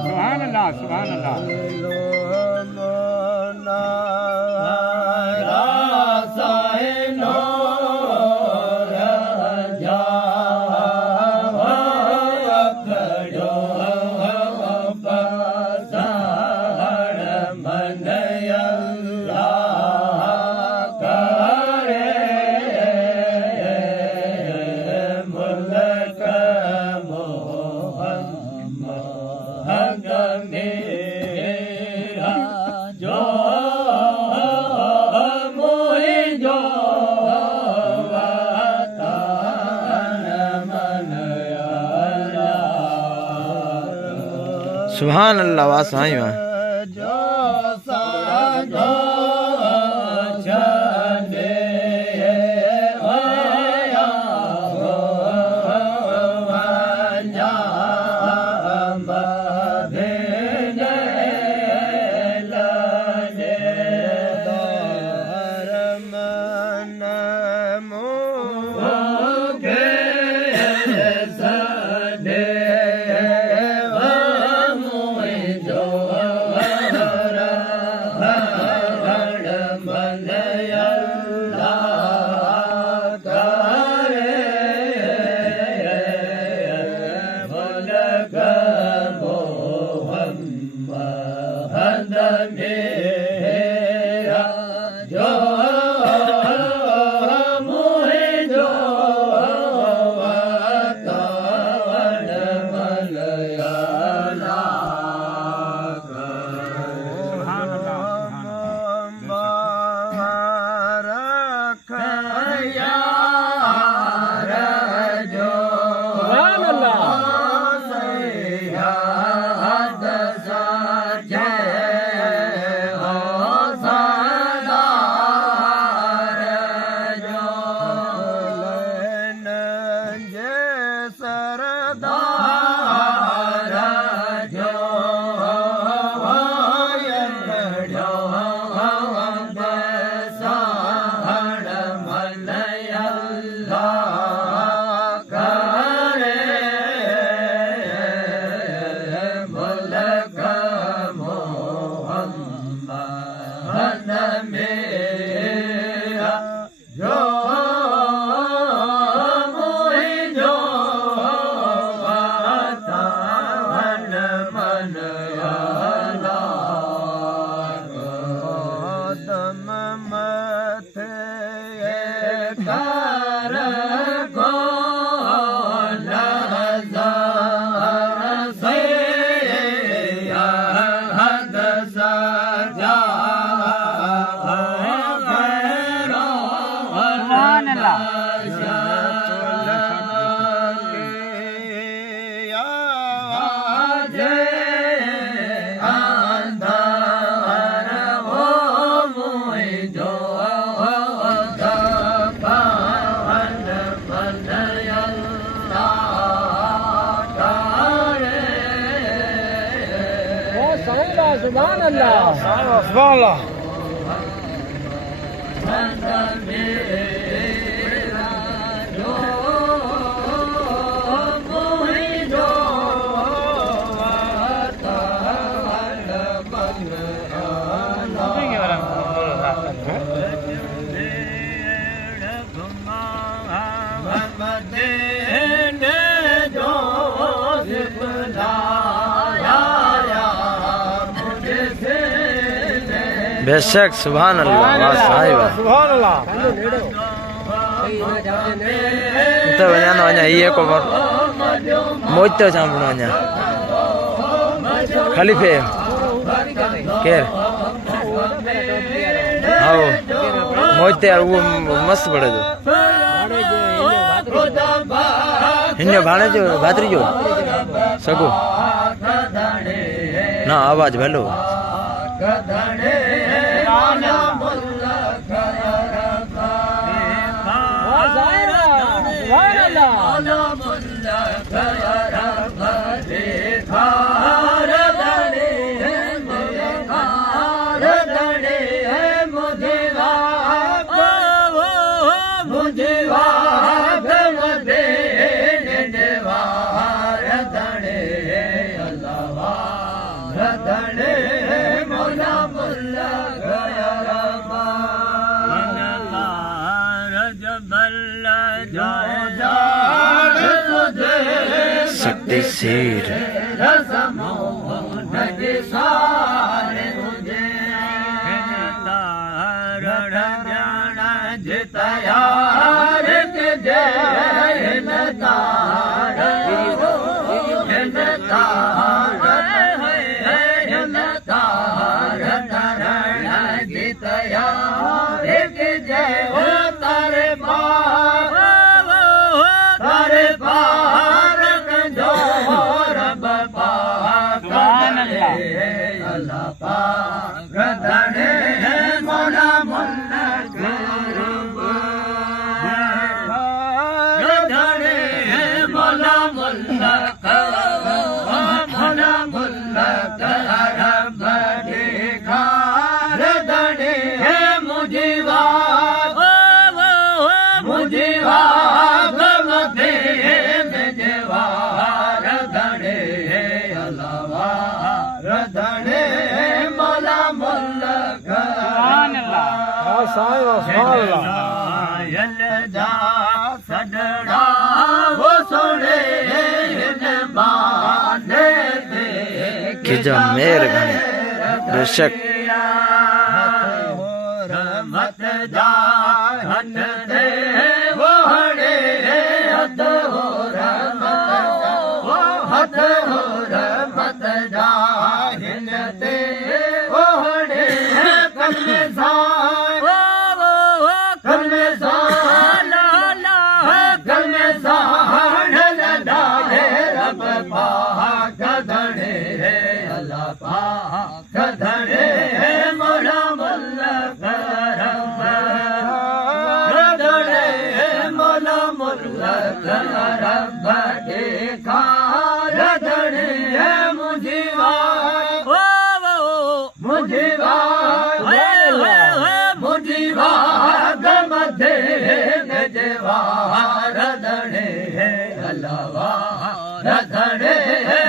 सुभान अल्लाह सुभान अल्लाह सुभान अल्लाह सुभान अल्लाह वाह साईं वाह सुभान अल्लाह सुभान अल्लाह बेशक सुभान अल्लाह वाह साईं वाह सुभान अल्लाह तो वञा ये को मोज तो जाम वञा खलीफे केर आओ मोहित यार वो मस्त पड़े तो हिन्ने भाणे जो भातरी जो सगो ना आवाज भलो शक्ति सीर कि जब मेर घने बेशक मत जा हट दे वो हड़े हद हो हद हो मत जा हिलते वो हड़े कलमे सा कलमे सा कलमे सा हड़ल डाले रब पाक धड़े अल्लाह पाक धड़े मोला मुल्ला करम धड़े मोला मुल्ला करम देखा धड़े मुझीवा मुझीवा मुझीवा गम दे जेवा धड़े अल्लाह धड़े